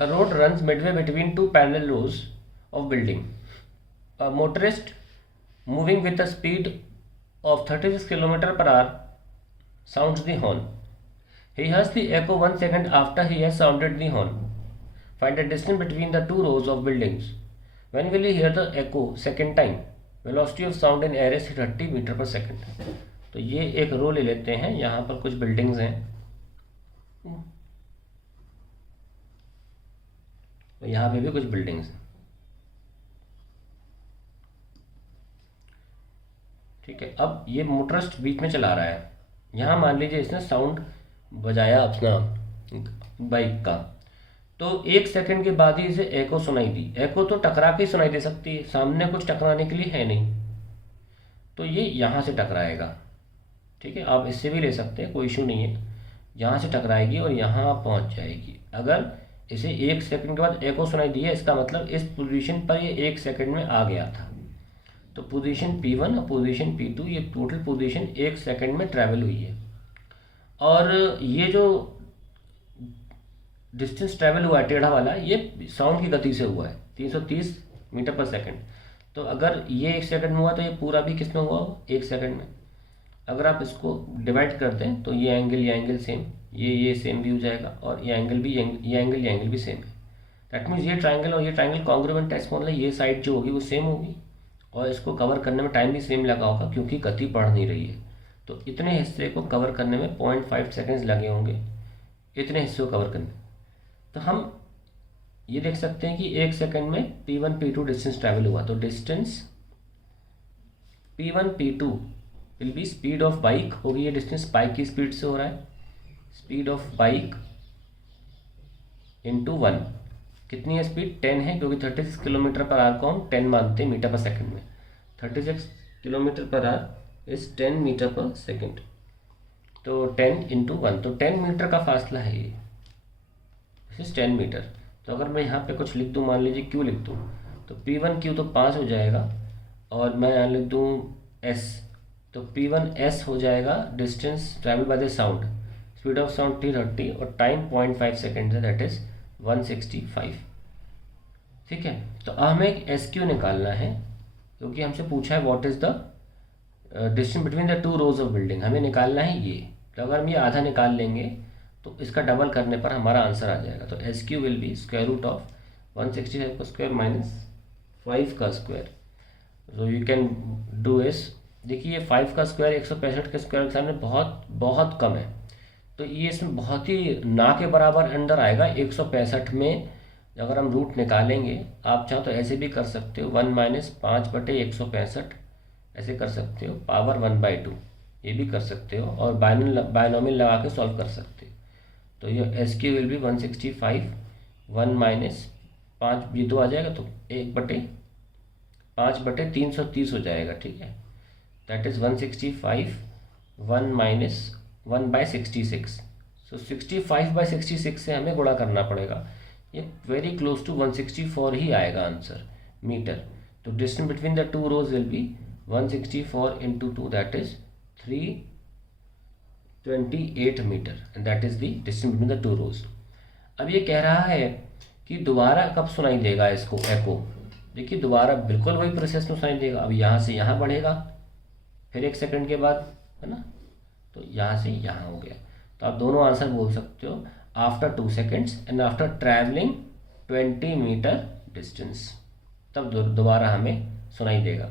A road runs midway between two parallel rows of building. A motorist moving with a speed of 36 km per hour sounds the horn. He hears the echo 1 second after he has sounded the horn. Find the distance between the two rows of buildings. When will he hear the echo second time? Velocity of sound in air is 30 metre पर second. तो ये एक रो ले लेते हैं. यहाँ पर कुछ बिल्डिंग्स हैं, तो यहाँ पे भी कुछ बिल्डिंग्स हैं. ठीक है. अब ये मोटरिस्ट बीच में चला रहा है. यहाँ मान लीजिए इसने साउंड बजाया अपना बाइक का, तो 1 सेकंड के बाद ही इसे एको सुनाई दी. एको तो टकरा के सुनाई दे सकती है, सामने कुछ टकराने के लिए है नहीं, तो ये यहाँ से टकराएगा. ठीक है. आप इससे भी ले सकते हैं, कोई इशू नहीं है. यहाँ से टकराएगी और यहाँ पहुँच जाएगी. अगर इसे 1 सेकंड के बाद एको सुनाई दी है, इसका मतलब इस पोजीशन पर ये 1 सेकंड में आ गया था. तो पोजीशन P1 और पोजीशन P2, ये टोटल पोजीशन 1 सेकंड में ट्रैवल हुई है. और ये जो डिस्टेंस ट्रैवल हुआ है टेढ़ा वाला, ये साउंड की गति से हुआ है 330 मीटर पर सेकंड. तो अगर ये 1 सेकंड में हुआ तो ये पूरा भी किस में हुआ हो, 1 सेकंड में. अगर आप इसको डिवाइड कर दें तो ये एंगल सेम, ये सेम भी हो जाएगा, और ये एंगल भी सेम है. दैट मीन्स ये ट्राइंगल और ये ट्राइंगल कॉन्ग्रुएंट है. इसका मतलब ये साइड जो होगी वो सेम होगी, और इसको कवर करने में टाइम भी सेम लगा होगा क्योंकि गति बढ़ नहीं रही है. तो इतने हिस्से को कवर करने में 0.5 सेकेंड्स लगे होंगे, इतने हिस्से को कवर करने. तो हम ये देख सकते हैं कि 1 सेकंड में P1 P2 डिस्टेंस ट्रैवल हुआ. तो distance P1 P2 will be speed of bike होगी. ये डिस्टेंस बाइक की स्पीड से हो रहा है. Speed of bike into 1. कितनी है स्पीड? 10 है, क्योंकि 36 किलोमीटर पर आवर को हम 10 मानते हैं मीटर पर सेकंड में. 36 kilometre per hour is 10 metre per second. तो 10 इंटू 1, तो 10 मीटर का फासला है ये. 10 मीटर. तो अगर मैं यहाँ पे कुछ लिख दूँ, मान लीजिए Q लिख दूँ, तो P1 Q तो 5 हो जाएगा, और मैं यहाँ लिख दूँ S, तो P1 S हो जाएगा distance travel by the sound. Speed of sound 330 और टाइम 0.5 सेकेंड है, दैट इज 165. ठीक है. तो हमें एक SQ निकालना है, क्योंकि हमसे पूछा है what is the distance between the two rose of building. हमें निकालना है ये. तो अगर हम ये आधा निकाल लेंगे तो इसका डबल करने पर हमारा आंसर आ जाएगा. तो SQ will be square root of 165 का स्क्वायर माइनस 5 का square. So you can do this. देखिए ये 5 का स्क्वायर 165 के स्क्वायर के सामने बहुत बहुत कम है, तो ये इसमें बहुत ही ना के बराबर अंदर आएगा. 165 में अगर हम रूट निकालेंगे, आप चाहो तो ऐसे भी कर सकते हो, 1 माइनस 5/165 ऐसे कर सकते हो, पावर 1/2 ये भी कर सकते हो, और बायनोमियल लगा के सॉल्व कर सकते हो. तो ये SQ विल बी 165, 1 माइनस 5, ये 2 आ जाएगा, तो 1/5/330 हो जाएगा. ठीक है. That is 165, 1 minus 1/66. सो 65/66 से हमें गुणा करना पड़ेगा. ये वेरी क्लोज टू 164 ही आएगा आंसर मीटर. तो distance between the two rows will be 164 into 2, that is 328 meter, and that is the distance between the two rows. अब ये कह रहा है कि दोबारा कब सुनाई देगा इसको एको. देखिए दोबारा बिल्कुल वही प्रोसेस में सुनाई देगा. अब यहाँ से यहाँ बढ़ेगा, फिर 1 सेकंड के बाद, है ना, तो यहाँ से यहाँ हो गया. तो आप दोनों आंसर बोल सकते हो after 2 seconds and after travelling 20 metre distance, तब दोबारा हमें सुनाई देगा.